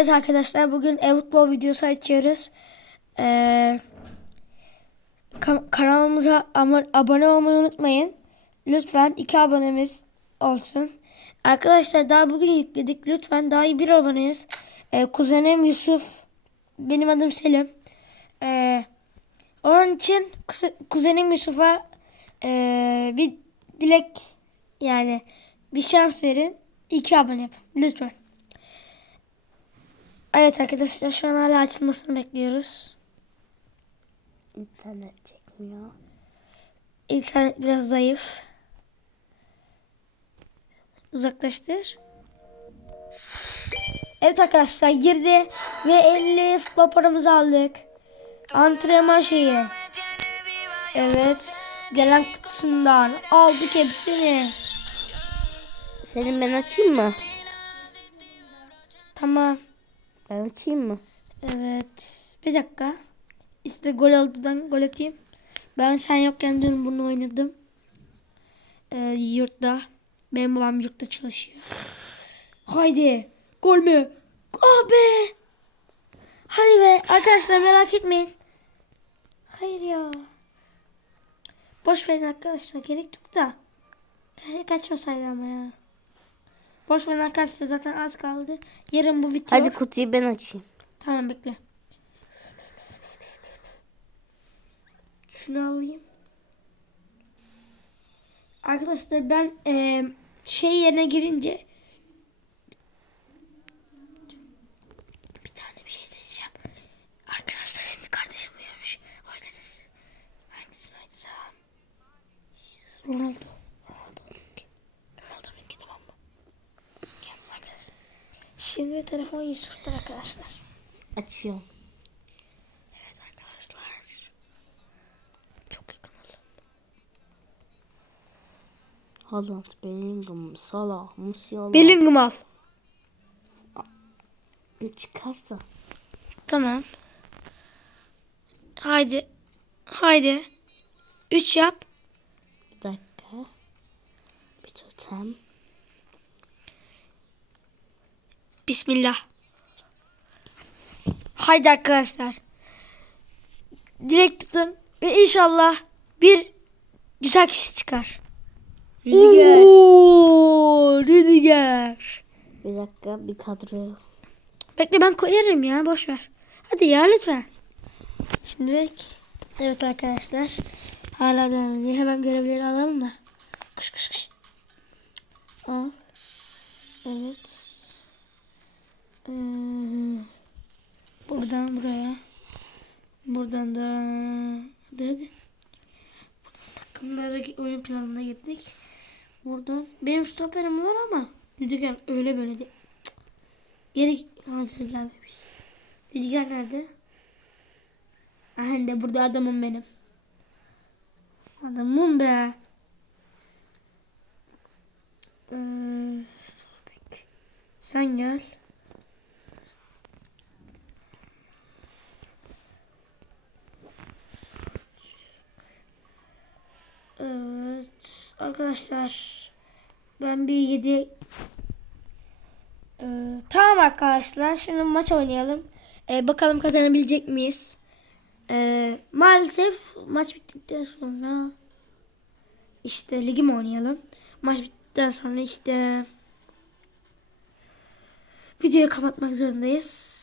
Evet arkadaşlar bugün e-futbol videosu açıyoruz. Ee, ka- kanalımıza abone olmayı unutmayın. Lütfen iki abonemiz olsun. Arkadaşlar daha bugün yükledik. Lütfen daha iyi bir aboneyiz. Ee, kuzenim Yusuf. Benim adım Selim. Ee, onun için kuze- kuzenim Yusuf'a ee, bir dilek yani bir şans verin. İki abone yapın. Lütfen. Evet arkadaşlar şu an hala açılmasını bekliyoruz. İnternet çekmiyor. İnternet biraz zayıf. Uzaklaştır. Evet arkadaşlar girdi ve 50 futbol paramızı aldık. Antrenman şeyi. Evet. Gelen kutusundan aldık hepsini. Senin ben açayım mı? Tamam. Ben açayım mı? Evet. Bir dakika. İşte gol oldudan gol atayım. Ben sen yokken dün bunu oynadım. Ee, yurtta. Benim babam yurtta çalışıyor. Haydi. Gol mü? Ah be. Hadi be. Arkadaşlar merak etmeyin. Hayır ya. Boş verin arkadaşlar. Gerek yok da. Kaçmasaydı ama ya. Boş verin arkadaşlar. Zaten az kaldı. Yarın bu bitiyor. Hadi kutuyu ben açayım. Tamam bekle. Şunu alayım. Arkadaşlar ben eee, şey yerine girince bir tane bir şey seçeceğim. Arkadaşlar şimdi kardeşim uyarmış. O yüzden siz hangisini açsam? Ronaldo. Ronaldo'nunki. Ronaldo'nunki tamam mı? Gel arkadaşlar. Şimdi telefon Yusuf'ta arkadaşlar. Açıyorum. Evet arkadaşlar. Çok yakın olun. Haaland, Bellingham, Salah, Musiala. Bellingham al. Çıkarsa. Tamam. Haydi. Haydi. Üç yap. Bir dakika. Bir totem. Bismillah. Haydi arkadaşlar. Direkt tutun. Ve inşallah bir güzel kişi çıkar. Rüdiger. Oo, Rüdiger. Bir dakika bir kadro. Bekle ben koyarım ya boş ver. Hadi ya lütfen. Şimdi bek. Evet arkadaşlar. Hala devam ediyor. Hemen görevleri alalım da. Kış kış kış. Al. Evet. Ee, buradan buraya. Buradan da hadi. Buradan takımlara oyun planına gittik. Buradan benim stoperim var ama Rüdiger öyle böyle değil. Geri geri gelmemiş. Rüdiger nerede? Aha de burada adamım benim. Adamım be. Ee. Sen gel. Evet arkadaşlar ben bir 7 ee, tamam arkadaşlar şimdi maç oynayalım. Ee, bakalım kazanabilecek miyiz? Ee, maalesef maç bittikten sonra işte ligi mi oynayalım? Maç bittikten sonra işte videoyu kapatmak zorundayız.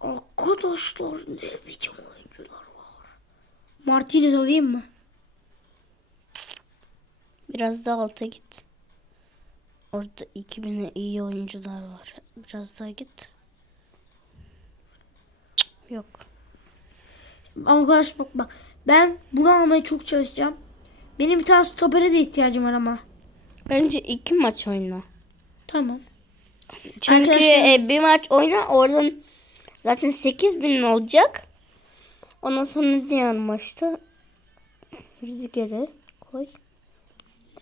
Arkadaşlar ne biçim oyuncular var. Martinez alayım mı? Biraz daha alta git. Orada 2000'e iyi oyuncular var. Biraz daha git. Yok. Arkadaş bak bak. Ben bunu almaya çok çalışacağım. Benim bir tane stopere de ihtiyacım var ama. Bence iki maç oyna. Tamam. Çünkü e, bir maç oyna oradan zaten 8000 olacak. Ondan sonra diğer maçta Rüzgar'ı koy.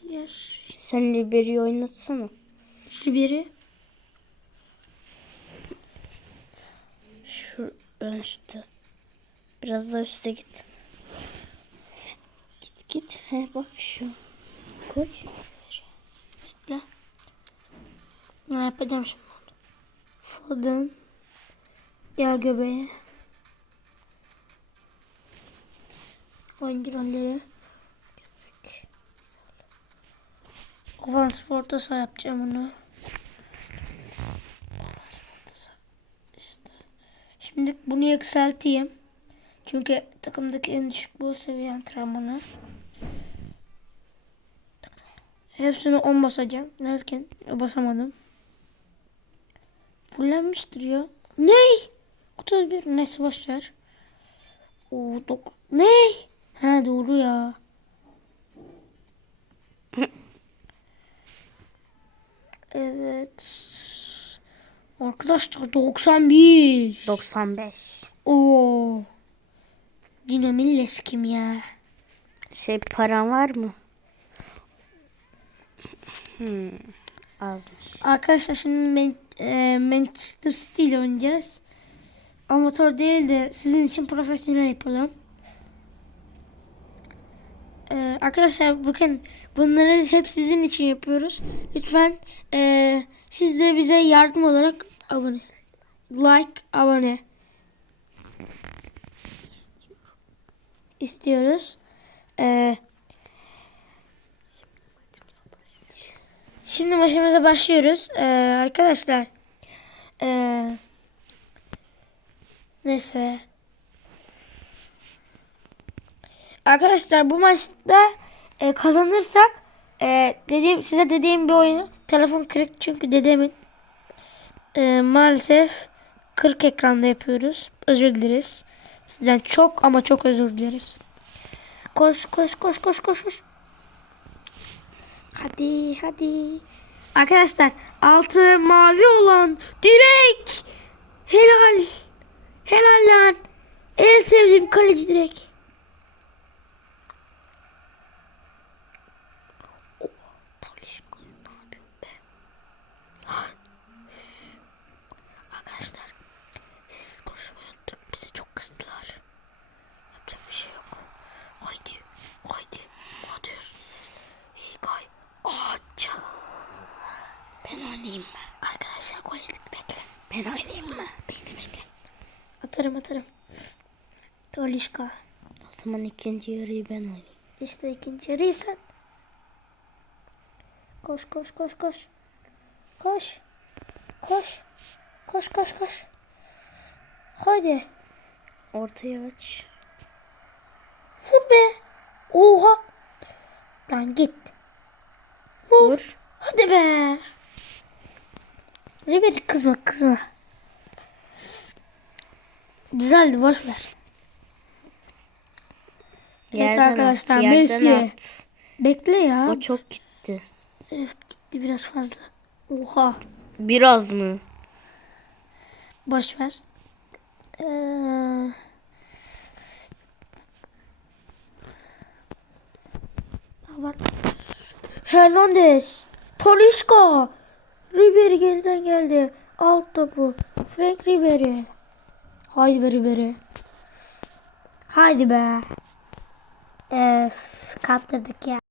Diğer Sen Liberi'yi oynatsana. şu biri. Şu ön üstte. Biraz daha üstte git. Git git. He bak şu. Koy. Ne yapacağım şimdi? Foden. Gel göbeğe. Oyuncu rolleri. Ofans orta yapacağım saha. İşte. Şimdi bunu yükselteyim. Çünkü takımdaki en düşük bu seviye antrenmanı. Hepsini 10 basacağım. Derken basamadım. Fullenmiştir ya. Ney? 31 neyse boşver. Oo, dok Ney? Ha doğru ya. evet. Arkadaşlar 91. 95. Oo. Dino Milles kim ya? Şey paran var mı? Hmm, azmış. Arkadaşlar şimdi Man- e, Manchester City ile oynayacağız. Amatör değil de sizin için profesyonel yapalım. E, arkadaşlar bakın bunları hep sizin için yapıyoruz. Lütfen e, siz de bize yardım olarak abone. Like, abone. istiyoruz. E, Şimdi maçımıza başlıyoruz. Ee, arkadaşlar. Ee, neyse. Arkadaşlar bu maçta e, kazanırsak e, dediğim size dediğim bir oyunu telefon kırık çünkü dedemin e, maalesef 40 ekranda yapıyoruz. Özür dileriz. Sizden çok ama çok özür dileriz. Koş koş koş koş koş koş. Hadi hadi. Arkadaşlar altı mavi olan direk. Helal. Helal lan. En sevdiğim kaleci direk. Oh, Talişka, ne yapıyorsun be? Lan. Arkadaşlar sessiz konuşmayı unuttuk. Bizi çok kızdılar. Yapacak bir şey yok. Haydi. Haydi. Hadi üstünüz. İyi kay. Aça. Ben oynayayım mı? Arkadaşlar gol yedik. Bekle. Ben oynayayım mı? Bekle bekle. Atarım atarım. Tolişka. O zaman ikinci yarıyı ben oynayayım. İşte ikinci yarıyı sen. Koş koş koş koş. Koş. Koş. Koş koş koş. Hadi. Ortaya aç. Vur be. Oha. Lan git. Vur. Vur. Hadi be. Ribery kızma kızma. Güzeldi boş ver. Evet arkadaşlar, at, Messi. at. Bekle ya. O çok gitti. Evet gitti biraz fazla. Oha. Biraz mı? Boş ver. Ee... Var. Hernandez. Talisca. Ribery geriden geldi. Alt topu. Frank Ribery. Haydi be Ribery. Haydi be. uh, capta daqui a